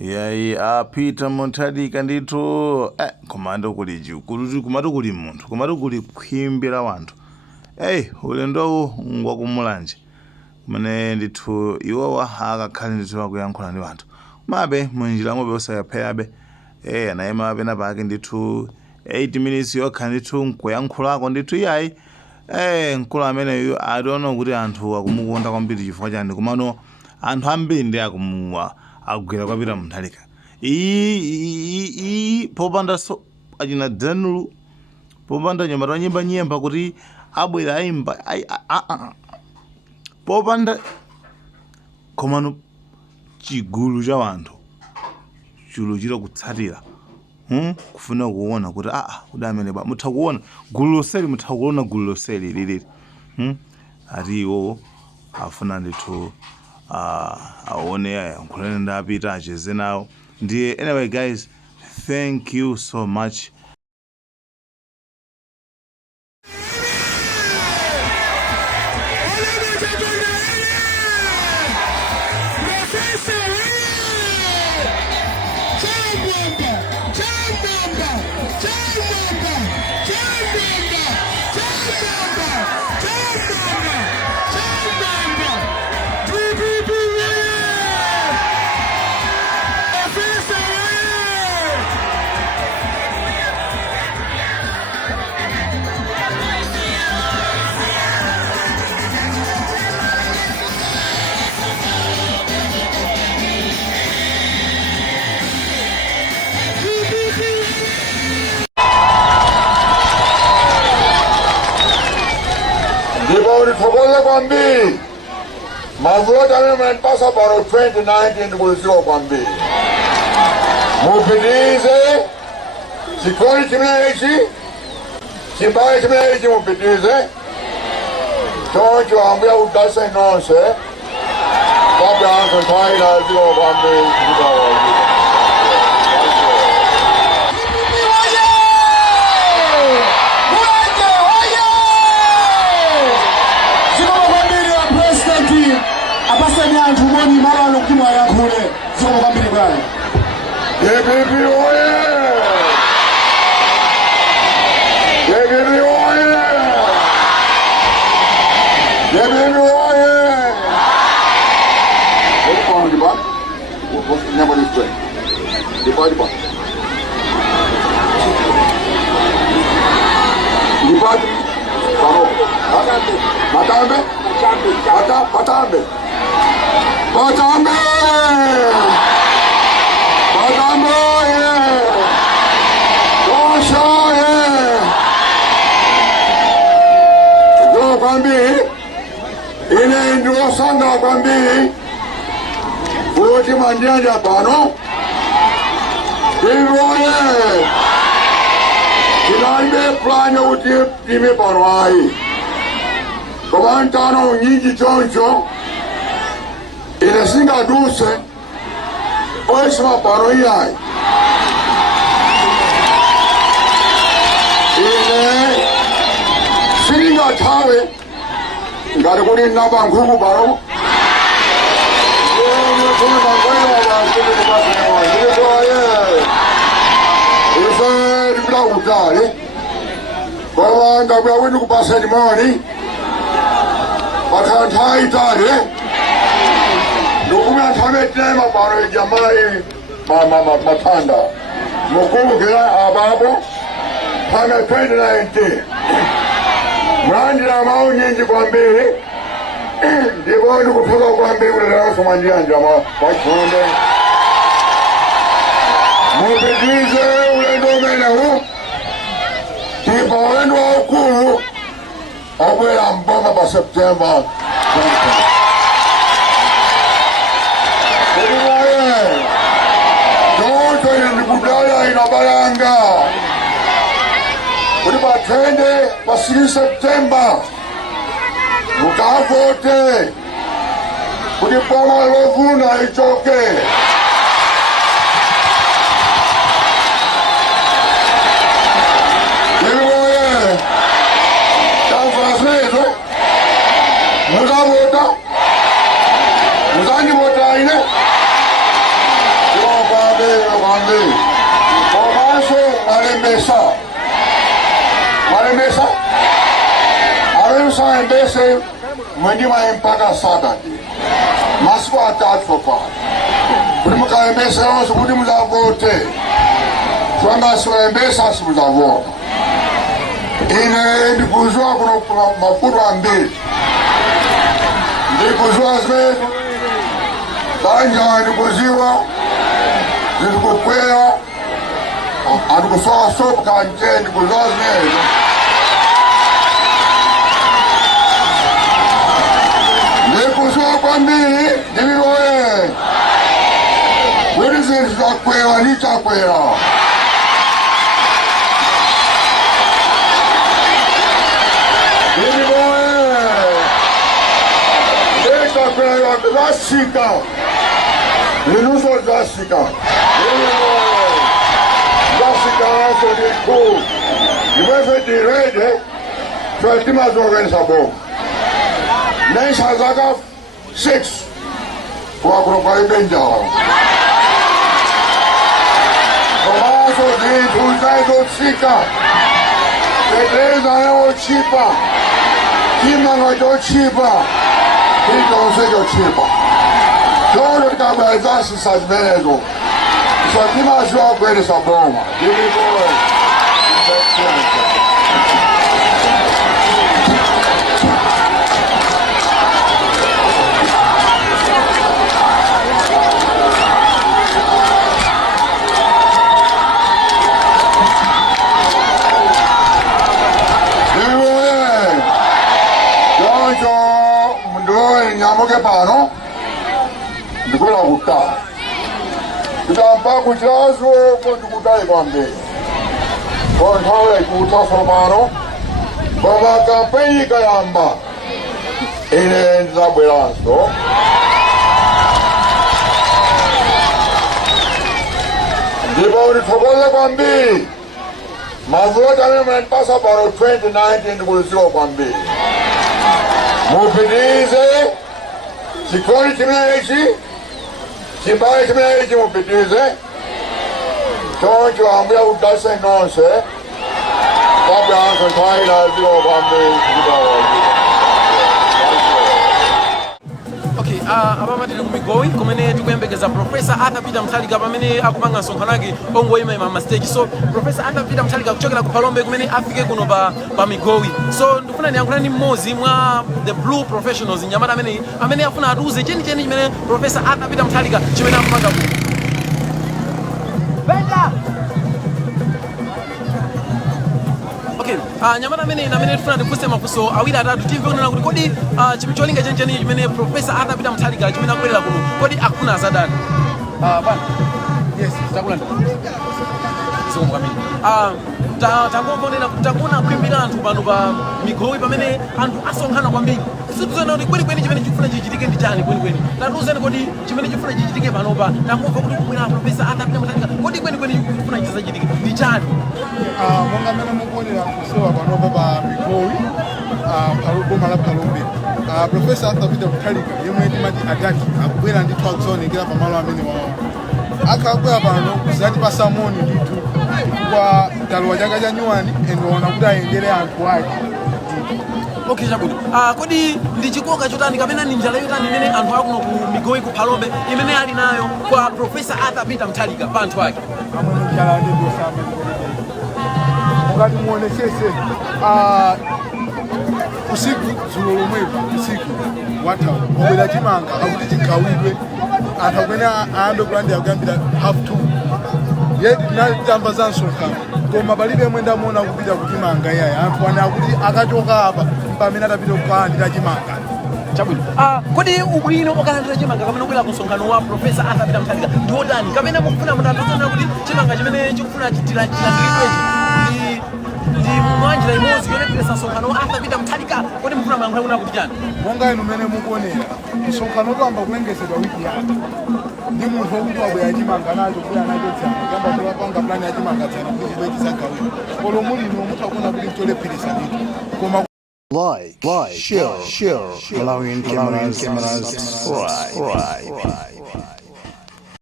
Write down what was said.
yayi apita Mutharika ndithu komando kuli chikulu komando kuli munthu komando kuli khwimbira wanthu ulendo ngwakumulanje kumene ndithu iwowa akakhale ndithu akuyankhula ndi wanthu mabe munjira mobe osayapheyabe anayima apena pake ndithu 8 minutes yokha ndithu nkuyankhulako ndithu iyayi mkulu ameneyo ationa kuti anthu akumukonda kwambiri chifukwa chani komano anthu ambiri ndi akugwira kwapita Mutharika popanda so achina Danulu popanda nyamata nyimba kuti abwera ayimba popanda komano chigulu cha wanthu chuluchira kutsatira kufuna kuona kuti kuti amene mutha kuona gulu loseli mutha kuona gulu loseli lilili ati iwo afuna ndithu aone nkhulene ndapita acheze nawo ndiye. Anyway guys, thank you so much. Ndipokutokoza kwambiri mavuto amene munandipasa pano 2019 ndikuziwa kwambiri mupitirize chikoli chimenechi chimbale chimenechi mupitirize choncho ambuya kudalitse nonse kwabwanso nthawi naziwa kwambiri apasani anthu moni malano kuti mwayankhule zikomo kwambiri bwana. DPP oye! DPP oye! DPP oye! What phone is it? What's the name of this train? Department. Matambe? Matambe. Patambe! Patambe! Tosha! Ndio kwambiri ine ndio sanga kwambiri kuti mandianja pano ivoye tinaibe plani kuti time pano ayi koma ntano nyinji choncho ine singaduse oisima pano iyayi ine siringathawe ngati kuti napa nkhuku pano ife tipita kutali koma ngabwera kuti kupaseni moni pakantha itali nokumya nthametema pano ijamayi mathanda mukumbukira abapo mpaka 2019 mulandira mawu nyinji kwambiri ndipo ndikuthoka kwambiri kuleteranso mwanjanja mwachifunde mupitirize ulendo umenewu ndipo ulendo waukulu obwera mboma pa Septemba 2020. Choncho ine ndikudala inabalanga kuti patende pa 6 Septemba mukavote kuti boma lovuna ichoke. Muzavota muzandivota ine kwambi. Komanso malembesa. Malembesa? Aremsa embese mwendima mpaka Saturday. Masiku atatu sopa. Kuti mukaembesa yonse kuti muzavote. Twanga siwaembesa simuzavota. Ine ndikuzwa kuno mafuta ambiri. Ndikuzwa zimene Danja ndikuziwa ndikukwera andikusowa sopo kanje ndikuzwa zimene ndikuzwa kwambiri ndililoye kuti zinthu zakwera ndichakwera Zasika, Linuso Zasika, Zasika also did cool. You were the red, Fatima's organizable. Next Hazaka 6, Quackrokai Benjal. Also did Uzago Sika, the days are cheaper, Kimano cheaper. He don't say you're cheaper. Don't look at my glasses as Venezuela. So give us your greatest Obama. Give me Nyamoke pano ndikula kuta ndampa kuchazo kundikutai kwambe konthawe kuta somano koma kampeni kayamba ine ndizabweranso ndipo ndithokoze kwambiri mavoti amene munandipasa pano 2019 ndikulidziwa kwambiri mupitirize chikoli chimenechi chimbale chimenechi mupitirize choncho ambuya kudalitse nonse kabwanso nthawi ilaziwa kwambiri abamatire kumigoyi kumene tikuyembekeza Professor Arthur Peter Mutharika pamene akumanga nsonkhano yake ongoyima ma stage. So Professor Arthur Peter Mutharika kuchokera ku Palombe kumene afike kuno pa migoyi. So ndikufuna ndiyankhulani mmodzi mwa the blue professionals nyamata amene afuna atiuze chenicheni chimene Professor Arthur Peter Mutharika chimene akumanga kuno. Nyamata amene tifuna tifunse mafunso awiri atatu timve kunena kuti kodi cholinga chenicheni chimene Professor Arthur Peter Mutharika chimene akubwerera kuno kodi akufuna azadani. Bana. Yes, takulanda. Zomwe kwambiri. Tangomvonera kuti takuona kuimbira anthu pano pa migoyi pamene anthu asonkhana kwambiri. Sikuzana kuti kwenikweni chimene chikufuna chichitike ndi chani kwenikweni. Tatiuzeni kodi chimene chikufuna chichitike panopa tangomva kuti kubwera Professor Arthur Peter Mutharika kodi kwenikweni chikufuna chichitike ndi chani. Monga mene mukuonera kusewa panopa pa migoyi boma la Palombe. Professor Arthur Peter Mutharika yemwe timati adaki akubwera ndi twakuzoonekera pamalo amene wawo. Akabwera pano kuzati samoni ndithu kwa chalowa chaka cha nyuwani endiona kuti ayendere anthu ake. Okay, chabwino. Kodi ndi chikoka chotani kapena ndi njala yotani imene anthu akuno ku migoyi ku Palombe imene ali nayo kwa Professor Arthur Peter Mutharika pa anthu ake. Amene njala ndi dosama ngati muonesese usiku dzulo lomwepo usiku wathawa obwera chimanga akuti chigawidwe anthu amene ayambe kulanda akuyambira half 2 ye tinatamba za nsonkhano koma palibe yemwe ndamuona kupita kuchimanga iyayi anthu ane akuti akachoka apa pamene atapita kukalandira chimanga. Chabwino. Kodi ubwino okalandira chimanga kapena kubwera ku nsonkhano wa Professor Arthur Peter Mutharika ndi otani kapena mukufuna mutandozana kuti chimanga chimene chikufuna chilandiridwechi ndi mwanjira imodzi yolepheresa nsonkhano wa Arthur Peter Mutharika kodi mukufuna mayankho kuna kuti chani. Monga inu mmene mukuonera nsonkhano toyamba kulengezedwa wiki yake ndi munthu wokuti wabwera chimanga nacho kuti anacho tsana kuyamba kulapanga plani ya chimanga tsana kuti chibwe chisagawidwa kolo mulimi muthakuona kuti cholepheresa ndithu koma like, share, Malawian cameras, right.